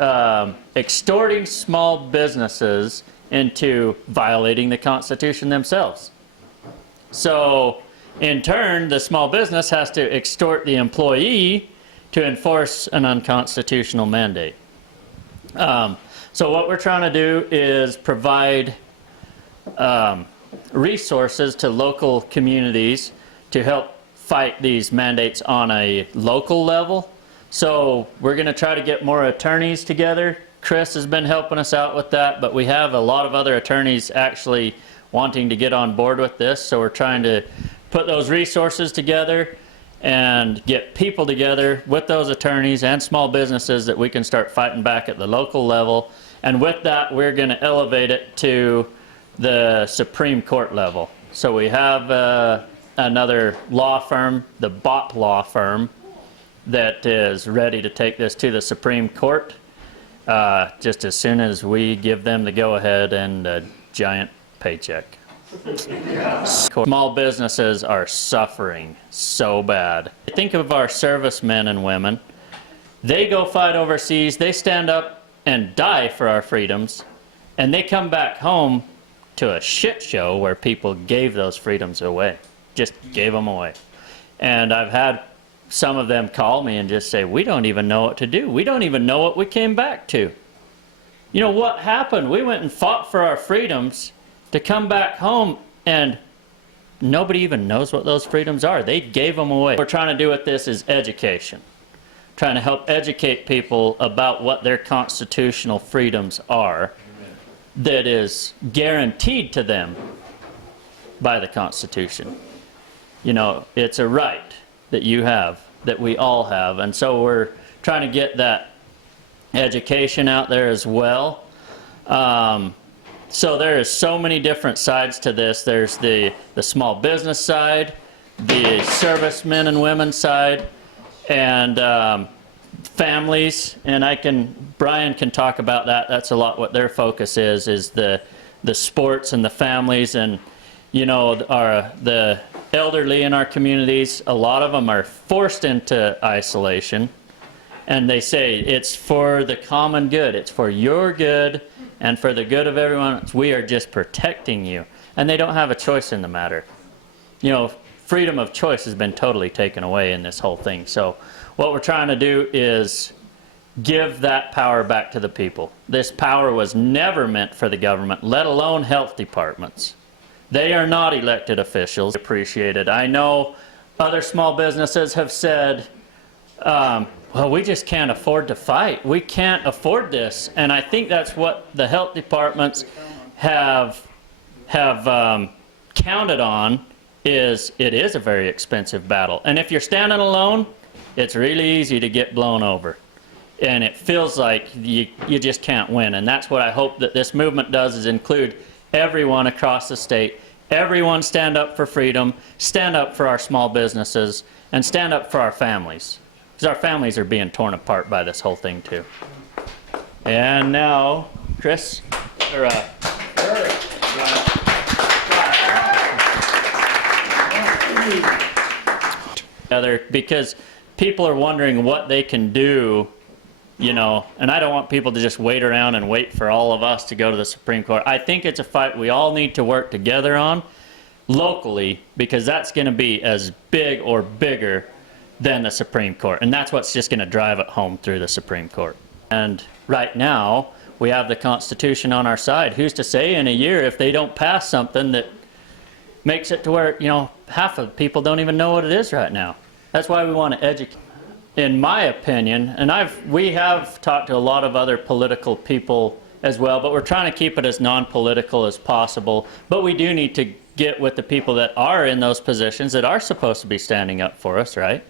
extorting small businesses into violating the Constitution themselves. So in turn, the small business has to extort the employee to enforce an unconstitutional mandate. So what we're trying to do is provide resources to local communities to help fight these mandates on a local level. So we're going to try to get more attorneys together. Chris has been helping us out with that, but we have a lot of other attorneys actually wanting to get on board with this. So we're trying to put those resources together and get people together with those attorneys and small businesses that we can start fighting back at the local level. And with that, we're going to elevate it to the Supreme Court level. So we have another law firm, the Bott law firm, that is ready to take this to the Supreme Court just as soon as we give them the go-ahead and a giant paycheck. Small businesses are suffering so bad. Think of our servicemen and women. They go fight overseas, they stand up and die for our freedoms, and they come back home to a shit show where people gave those freedoms away. Just gave them away. And I've had some of them call me and just say, we don't even know what to do. We don't even know what we came back to. You know what happened? We went and fought for our freedoms to come back home, and nobody even knows what those freedoms are. They gave them away. What we're trying to do with this is education. Trying to help educate people about what their constitutional freedoms are that is guaranteed to them by the Constitution. You know, it's a right that you have, that we all have, and so we're trying to get that education out there as well. So there is so many different sides to this. There's the small business side, the servicemen and women side, and families, and Brian can talk about that. That's a lot what their focus is the sports and the families, and you know, the elderly in our communities, a lot of them are forced into isolation, and they say it's for the common good, it's for your good and for the good of everyone else. We are just protecting you, and they don't have a choice in the matter. You know, freedom of choice has been totally taken away in this whole thing. So what we're trying to do is give that power back to the people. This power was never meant for the government, let alone health departments. They are not elected officials. Appreciated. I know other small businesses have said, well, we just can't afford to fight. We can't afford this. And I think that's what the health departments have counted on, is it is a very expensive battle. And if you're standing alone, it's really easy to get blown over. And it feels like you just can't win. And that's what I hope that this movement does, is include everyone across the state. Everyone stand up for freedom, stand up for our small businesses, and stand up for our families. Because our families are being torn apart by this whole thing too. And now, Chris, or because people are wondering what they can do, you know, and I don't want people to just wait around and wait for all of us to go to the Supreme Court. I think it's a fight we all need to work together on locally, because that's going to be as big or bigger than the Supreme Court. And that's what's just going to drive it home through the Supreme Court. And right now, we have the Constitution on our side. Who's to say in a year if they don't pass something that makes it to where, you know, half of people don't even know what it is right now. That's why we want to educate. In my opinion, and we have talked to a lot of other political people as well, but we're trying to keep it as non-political as possible. But we do need to get with the people that are in those positions that are supposed to be standing up for us, right?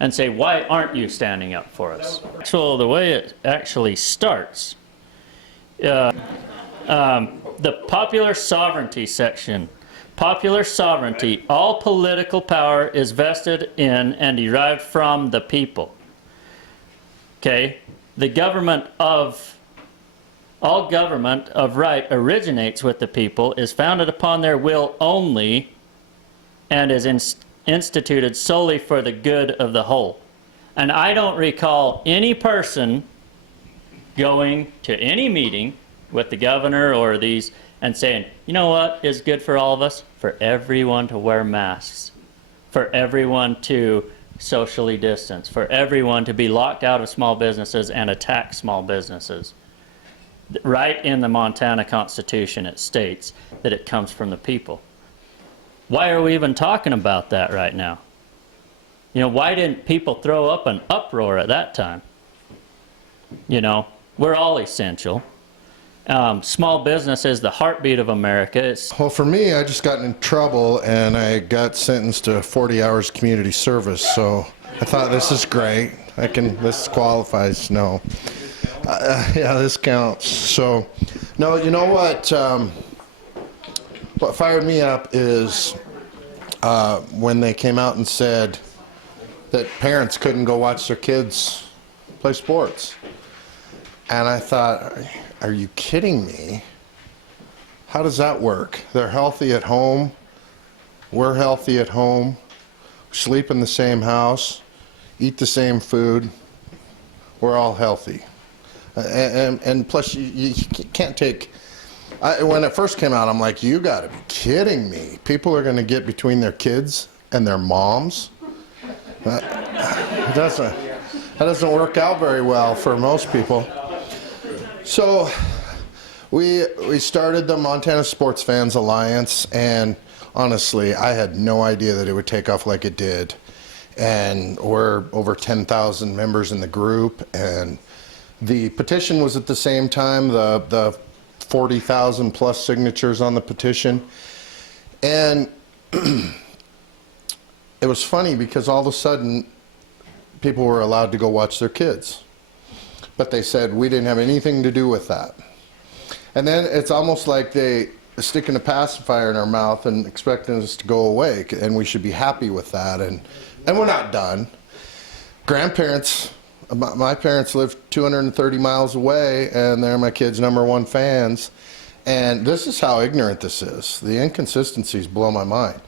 And say, why aren't you standing up for us? So the way it actually starts, the popular sovereignty section. Popular sovereignty, all political power is vested in and derived from the people. Okay, all government of right originates with the people, is founded upon their will only, and is instituted solely for the good of the whole. And I don't recall any person going to any meeting with the governor or these and saying, you know what is good for all of us? For everyone to wear masks, for everyone to socially distance, for everyone to be locked out of small businesses and attack small businesses. Right in the Montana Constitution, it states that it comes from the people. Why are we even talking about that right now? You know, why didn't people throw up an uproar at that time? You know, we're all essential. Small business is the heartbeat of America. Well, for me, I just got in trouble and I got sentenced to 40 hours community service. So I thought, this is great. This qualifies. No. Yeah, this counts. So, no, you know what? What fired me up is when they came out and said that parents couldn't go watch their kids play sports. And I thought, are you kidding me? How does that work? They're healthy at home. We're healthy at home. Sleep in the same house. Eat the same food. We're all healthy. And plus, you can't take... when it first came out, I'm like, you got to be kidding me. People are going to get between their kids and their moms? That doesn't work out very well for most people. So we started the Montana Sports Fans Alliance, and honestly, I had no idea that it would take off like it did. And we're over 10,000 members in the group, and the petition was at the same time, the 40,000 plus signatures on the petition. And it was funny because all of a sudden people were allowed to go watch their kids. But they said we didn't have anything to do with that. And then it's almost like they sticking a pacifier in our mouth and expecting us to go away, and we should be happy with that. And we're not done. Grandparents, my parents live 230 miles away, and they're my kids' #1 fans. And this is how ignorant this is. The inconsistencies blow my mind.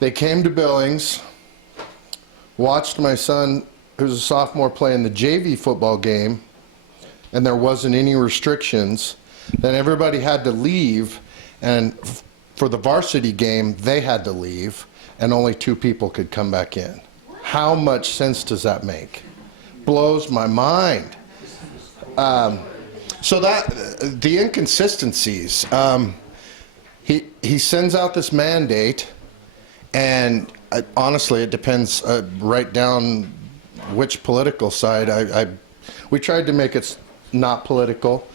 They came to Billings, watched my son, who's a sophomore, play in the JV football game, and there wasn't any restrictions. Then everybody had to leave, and for the varsity game, they had to leave, and only 2 people could come back in. How much sense does that make? Blows my mind. So that the inconsistencies. He sends out this mandate, and honestly, it depends right down which political side. We tried to make it not political,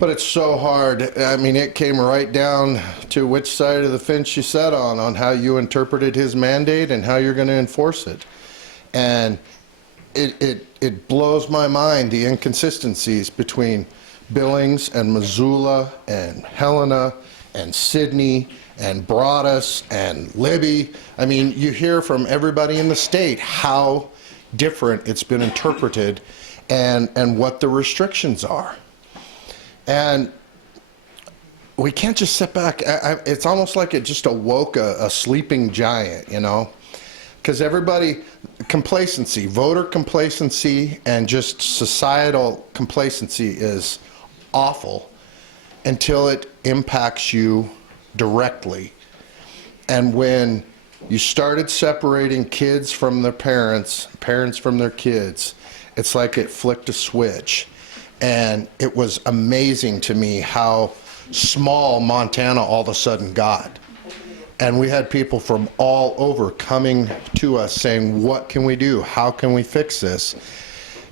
but it's so hard. I mean, it came right down to which side of the fence you sat on how you interpreted his mandate and how you're going to enforce it. And it blows my mind, the inconsistencies between Billings and Missoula and Helena and Sydney and Broadus and Libby. I mean, you hear from everybody in the state how different it's been interpreted and what the restrictions are. And we can't just sit back. It's almost like it just awoke a sleeping giant, you know? Because everybody, complacency, voter complacency, and just societal complacency is awful until it impacts you directly. And when you started separating kids from their parents, parents from their kids, it's like it flicked a switch. And it was amazing to me how small Montana all of a sudden got. And we had people from all over coming to us saying, what can we do? How can we fix this?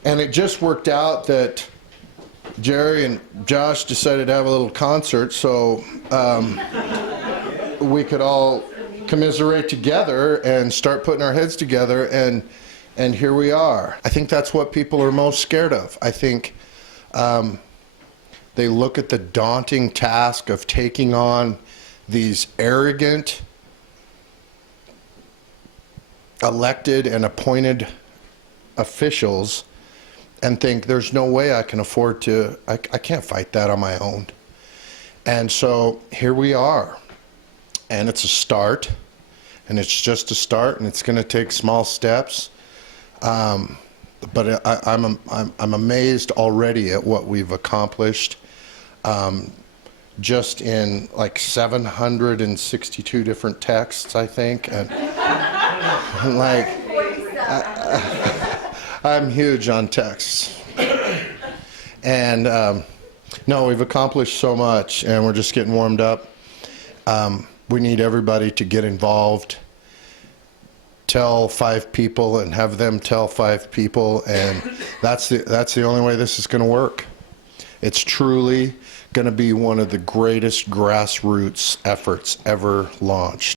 And it just worked out that Jerry and Josh decided to have a little concert so we could all commiserate together and start putting our heads together, and here we are. I think that's what people are most scared of. I think they look at the daunting task of taking on these arrogant, elected and appointed officials and think there's no way I can afford to, I can't fight that on my own. And so here we are, and it's a start, and it's just a start, and it's going to take small steps. but I'm amazed already at what we've accomplished. Just in like 762 different texts, I think, and like I'm huge on texts, and no, we've accomplished so much, and we're just getting warmed up. We need everybody to get involved. Tell 5 people and have them tell 5 people, and that's the only way this is going to work. It's truly going to be one of the greatest grassroots efforts ever launched.